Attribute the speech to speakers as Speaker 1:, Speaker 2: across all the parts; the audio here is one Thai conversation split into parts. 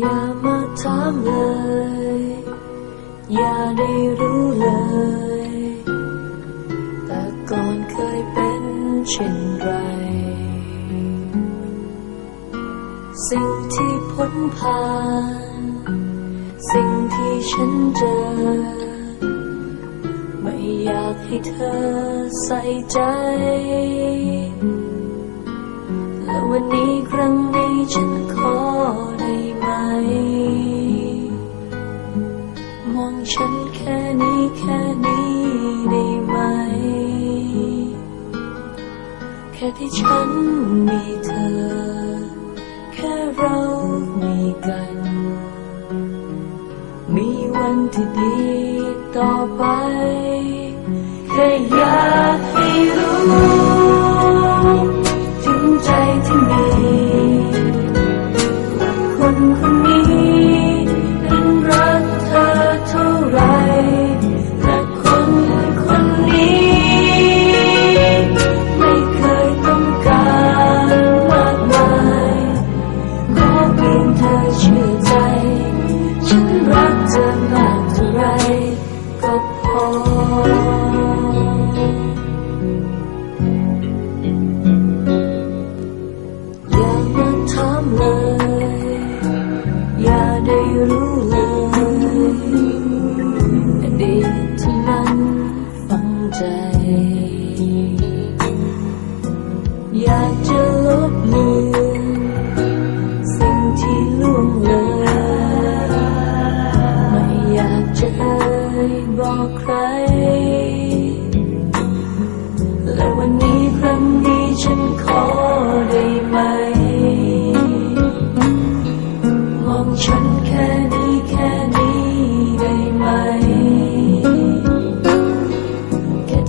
Speaker 1: อย่ามาถามเลย อย่าได้รู้เลย แต่ก่อนเคยเป็นเช่นไร สิ่งที่พ้นผ่าน สิ่งที่ฉันเจอ ไม่อยากให้เธอใส่ใจ และวันนี้ มองฉันแค่นี้แค่นี้ได้ไหม แค่ที่ฉันมีเธอ แค่เรามีกัน มีวันที่ดีต่อไปแค่อยาก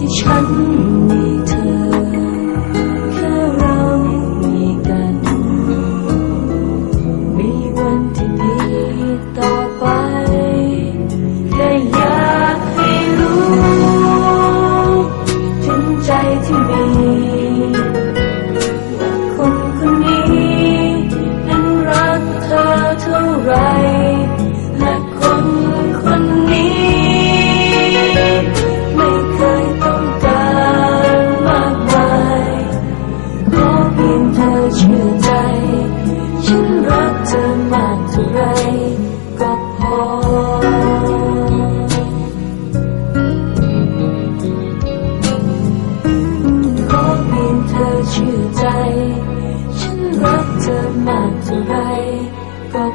Speaker 1: 沉溺 ชื่อใจ ฉันรักเธอมากเท่าไรก็